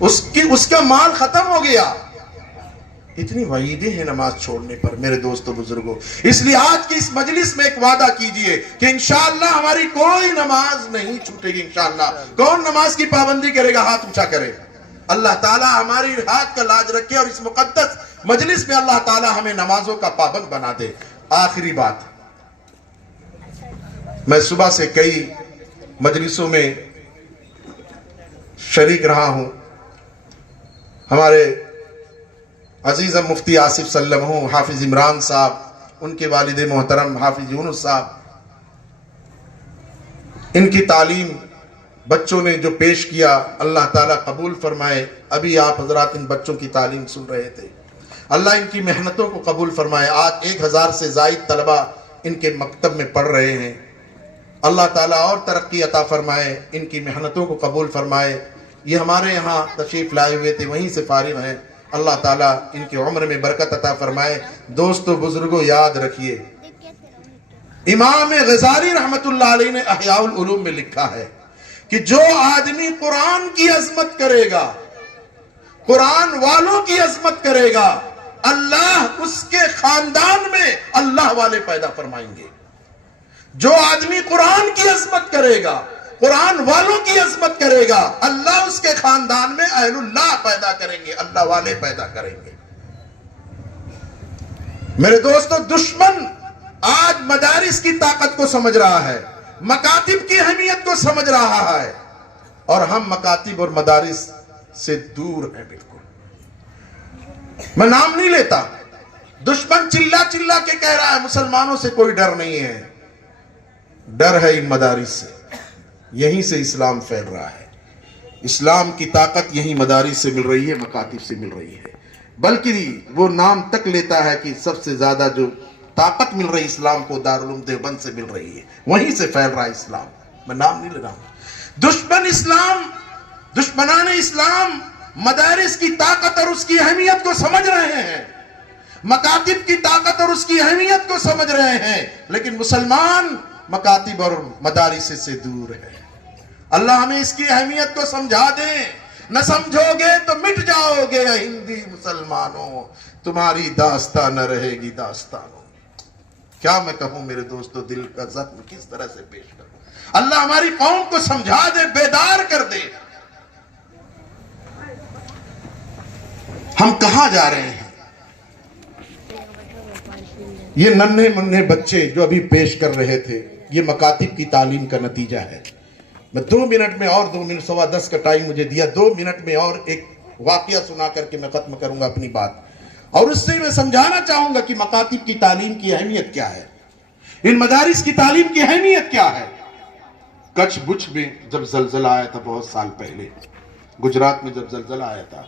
اس کا مال ختم ہو گیا۔ اتنی وعیدیں ہیں نماز چھوڑنے پر میرے دوستو بزرگوں، اس لیے آج کی اس مجلس میں ایک وعدہ کیجئے کہ انشاءاللہ ہماری کوئی نماز نہیں چھوٹے گی انشاءاللہ۔ کون نماز کی پابندی کرے گا؟ ہاتھ اونچا کرے۔ اللہ تعالیٰ ہماری ہاتھ کا لاج رکھے اور اس مقدس مجلس میں اللہ تعالیٰ ہمیں نمازوں کا پابند بنا دے۔ آخری بات، میں صبح سے کئی مجلسوں میں شریک رہا ہوں، ہمارے عزیز مفتی آصف سلم ہوں، حافظ عمران صاحب، ان کے والد محترم حافظ یونس صاحب، ان کی تعلیم بچوں نے جو پیش کیا اللہ تعالیٰ قبول فرمائے۔ ابھی آپ حضرات ان بچوں کی تعلیم سن رہے تھے، اللہ ان کی محنتوں کو قبول فرمائے۔ آج 1000 سے زائد طلبہ ان کے مکتب میں پڑھ رہے ہیں، اللہ تعالیٰ اور ترقی عطا فرمائے، ان کی محنتوں کو قبول فرمائے۔ یہ ہمارے یہاں تشریف لائے ہوئے تھے، وہیں سے فارغ ہیں، اللہ تعالیٰ ان کی عمر میں برکت عطا فرمائے۔ دوستو بزرگوں یاد رکھیے، امام غزالی رحمت اللہ علیہ نے احیاء العلوم میں لکھا ہے کہ جو آدمی قرآن کی عظمت کرے گا، قرآن والوں کی عظمت کرے گا، اللہ اس کے خاندان میں اللہ والے پیدا فرمائیں گے۔ جو آدمی قرآن کی عظمت کرے گا، قرآن والوں کی عظمت کرے گا، اللہ اس کے خاندان میں اہل اللہ پیدا کریں گے، اللہ والے پیدا کریں گے۔ میرے دوستو، دشمن آج مدارس کی طاقت کو سمجھ رہا ہے، مکاتب کی اہمیت کو سمجھ رہا ہے، اور ہم مکاتب اور مدارس سے دور ہیں بالکل۔ میں نام نہیں لیتا، دشمن چلا چلا کے کہہ رہا ہے مسلمانوں سے کوئی ڈر نہیں ہے، ڈر ہے ان مدارس سے، یہیں سے اسلام پھیل رہا ہے۔ اسلام کی طاقت یہیں مدارس سے مل رہی ہے، مکاتب سے مل رہی ہے، بلکہ وہ نام تک لیتا ہے کہ سب سے زیادہ جو طاقت مل رہی اسلام کو دارالعلوم دیوبند سے مل رہی ہے، وہیں سے پھیل رہا ہے اسلام۔ میں نام نہیں لے رہا ہوں۔ دشمنان اسلام مدارس کی طاقت اور اس کی اہمیت کو سمجھ رہے ہیں، مکاتب کی طاقت اور اس کی اہمیت کو سمجھ رہے ہیں، لیکن مسلمان مکاتب اور مدارس سے دور ہے۔ اللہ ہمیں اس کی اہمیت کو سمجھا دیں۔ نہ سمجھو گے تو مٹ جاؤ گے ہندی مسلمانوں، تمہاری داستان نہ رہے گی داستانوں۔ کیا میں کہوں میرے دوستو، دل کا زخم کس طرح سے پیش کروں۔ اللہ ہماری قوم کو سمجھا دے، بیدار کر دے۔ ہم کہاں جا رہے ہیں؟ یہ ننھے منھے بچے جو ابھی پیش کر رہے تھے، یہ مکاتب کی تعلیم کا نتیجہ ہے۔ میں 2 منٹ میں اور 2 منٹ 10:15 کا ٹائم مجھے دیا، 2 منٹ میں اور ایک واقعہ سنا کر کے میں ختم کروں گا اپنی بات، اور اس سے میں سمجھانا چاہوں گا کہ مکاتب کی تعلیم کی اہمیت کیا ہے، ان مدارس کی تعلیم کی اہمیت کیا ہے۔ کچھ بچھ میں جب زلزلہ آیا تھا بہت سال پہلے، گجرات میں جب زلزلہ آیا تھا،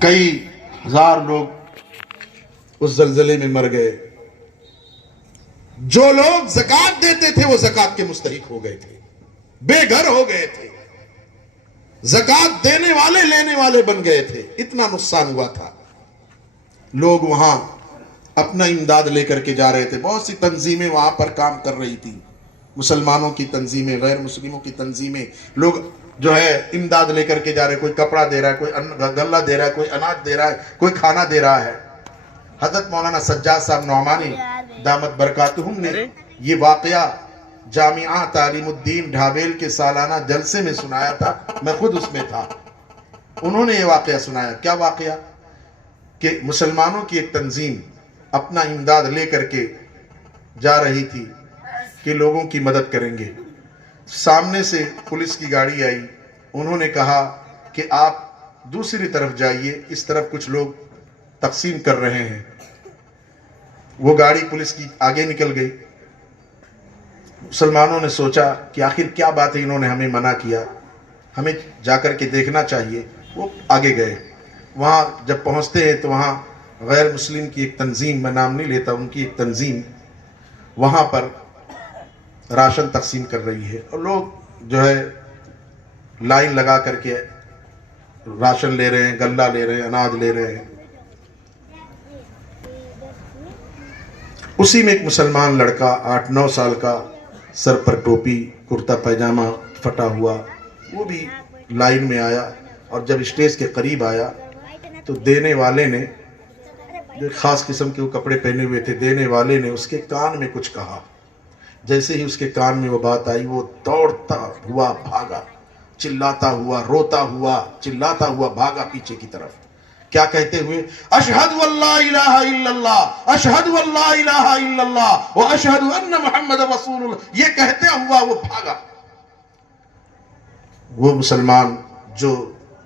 کئی ہزار لوگ اس زلزلے میں مر گئے۔ جو لوگ زکوٰۃ دیتے تھے وہ زکوٰۃ کے مستحق ہو گئے تھے، بے گھر ہو گئے تھے، زکوٰۃ دینے والے لینے والے بن گئے تھے، اتنا نقصان ہوا تھا۔ لوگ وہاں اپنا امداد لے کر کے جا رہے تھے، بہت سی تنظیمیں وہاں پر کام کر رہی تھی، مسلمانوں کی تنظیمیں، غیر مسلموں کی تنظیمیں، لوگ جو ہے امداد لے کر کے جا رہے، کوئی کپڑا دے رہا ہے، کوئی غلہ دے رہا ہے، کوئی اناج دے رہا ہے، کوئی کھانا دے رہا ہے۔ حضرت مولانا سجاد صاحب نعمانی دامت برکاتہم نے یہ واقعہ جامعہ تعلیم الدین ڈھابیل کے سالانہ جلسے میں سنایا تھا، میں خود اس میں تھا۔ انہوں نے یہ واقعہ سنایا۔ کیا واقعہ؟ کہ مسلمانوں کی ایک تنظیم اپنا امداد لے کر کے جا رہی تھی کہ لوگوں کی مدد کریں گے۔ سامنے سے پولیس کی گاڑی آئی، انہوں نے کہا کہ آپ دوسری طرف جائیے، اس طرف کچھ لوگ تقسیم کر رہے ہیں۔ وہ گاڑی پولیس کی آگے نکل گئی۔ مسلمانوں نے سوچا کہ آخر کیا بات ہے، انہوں نے ہمیں منع کیا، ہمیں جا کر کے دیکھنا چاہیے۔ وہ آگے گئے، وہاں جب پہنچتے ہیں تو وہاں غیر مسلم کی ایک تنظیم, میں نام نہیں لیتا, ان کی ایک تنظیم وہاں پر راشن تقسیم کر رہی ہے, اور لوگ جو ہے لائن لگا کر کے راشن لے رہے ہیں, غلہ لے رہے ہیں, اناج لے رہے ہیں. اسی میں ایک مسلمان لڑکا 8-9 سال کا, سر پر ٹوپی, کرتا پائجامہ پھٹا ہوا, وہ بھی لائن میں آیا, اور جب اسٹیج کے قریب آیا تو دینے والے نے, جو خاص قسم کے وہ کپڑے پہنے ہوئے تھے, دینے والے نے اس کے کان میں کچھ کہا. جیسے ہی اس کے کان میں وہ بات آئی, وہ دوڑتا ہوا بھاگا, چلاتا ہوا, روتا ہوا, چلاتا ہوا بھاگا پیچھے کی طرف. کیا کہتے ہوئے؟ اشہد واللہ الہ الا اللہ, اشہد واللہ الہ الا اللہ, واشہد ان محمد رسول اللہ. یہ کہتے ہوا وہ بھاگا. وہ مسلمان جو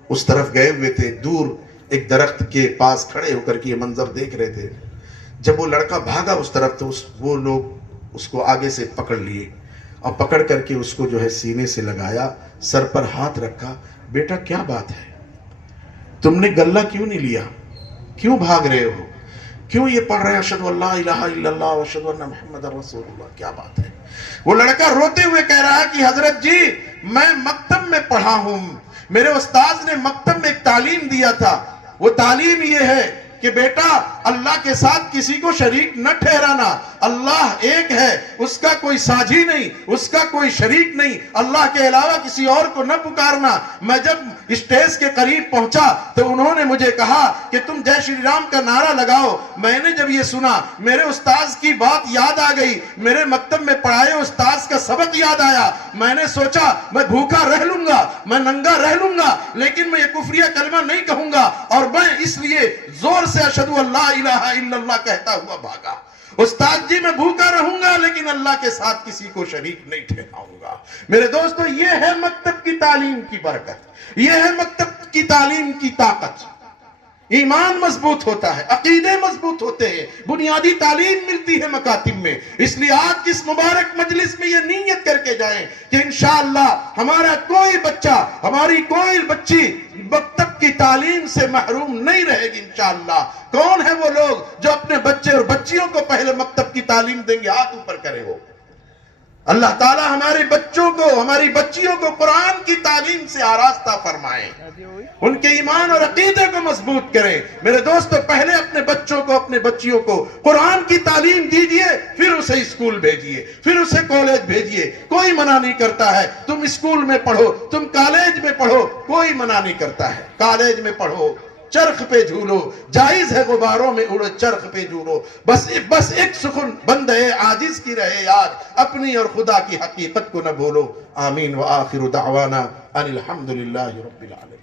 اس طرف گئے ہوئے تھے, دور ایک درخت کے پاس کھڑے ہو کر کے یہ منظر دیکھ رہے تھے. جب وہ لڑکا بھاگا اس طرف تو وہ لوگ اس کو آگے سے پکڑ لیے, اور پکڑ کر کے اس کو جو ہے سینے سے لگایا, سر پر ہاتھ رکھا. بیٹا کیا بات ہے, تم نے غلہ کیوں نہیں لیا, کیوں بھاگ رہے ہو, کیوں یہ پڑھ رہے ہیں اشہد اللہ الہ الا اللہ واشہد ان محمد رسول اللہ, کیا بات ہے؟ وہ لڑکا روتے ہوئے کہہ رہا ہے کہ حضرت جی میں مکتب میں پڑھا ہوں, میرے استاذ نے مکتب میں ایک تعلیم دیا تھا. وہ تعلیم یہ ہے کہ بیٹا اللہ کے ساتھ کسی کو شریک نہ ٹھہرانا, اللہ ایک ہے, اس کا کوئی ساجھی نہیں, اس کا کوئی شریک نہیں, اللہ کے علاوہ کسی اور کو نہ پکارنا. میں جب اسٹیج کے قریب پہنچا تو انہوں نے مجھے کہا کہ تم جے شری رام کا نعرہ لگاؤ. میں نے جب یہ سنا میرے استاذ کی بات یاد آ گئی, میرے مکتب میں پڑھائے استاذ کا سبق یاد آیا. میں نے سوچا میں بھوکا رہ لوں گا, میں ننگا رہ لوں گا, لیکن میں یہ کفریہ کلمہ نہیں کہوں گا, اور میں اس لیے زور سے اشہدو اللہ الہ الا اللہ کہتا ہوا بھاگا. استاد جی میں بھوکا رہوں گا لیکن اللہ کے ساتھ کسی کو شریک نہیں ٹھہراؤں گا. میرے دوستو یہ ہے مکتب کی تعلیم کی برکت, یہ ہے مکتب کی تعلیم کی طاقت. ایمان مضبوط ہوتا ہے, عقیدے مضبوط ہوتے ہیں, بنیادی تعلیم ملتی ہے مکاتب میں. اس لیے آج اس مبارک مجلس میں یہ نیت کر کے جائیں کہ انشاءاللہ ہمارا کوئی بچہ, ہماری کوئی بچی مکتب کی تعلیم سے محروم نہیں رہے گی انشاءاللہ. کون ہے وہ لوگ جو اپنے بچے اور بچیوں کو پہلے مکتب کی تعلیم دیں گے؟ ہاتھ اوپر کرے ہو. اللہ تعالی ہمارے بچوں کو, ہماری بچیوں کو قرآن کی تعلیم سے آراستہ فرمائیں, ان کے ایمان اور عقیدے کو مضبوط کریں. میرے دوستو پہلے اپنے بچوں کو, اپنے بچیوں کو قرآن کی تعلیم دیجئے, پھر اسے اسکول بھیجئے, پھر اسے کالج بھیجئے. کوئی منع نہیں کرتا ہے تم اسکول میں پڑھو, تم کالج میں پڑھو, کوئی منع نہیں کرتا ہے. کالج میں پڑھو, چرخ پہ جھولو, جائز ہے غباروں میں اڑو, چرخ پہ جھولو. بس ایک سخن بندے عاجز کی رہے یاد, اپنی اور خدا کی حقیقت کو نہ بھولو. آمین. وآخر دعوانا ان الحمدللہ رب العالمین.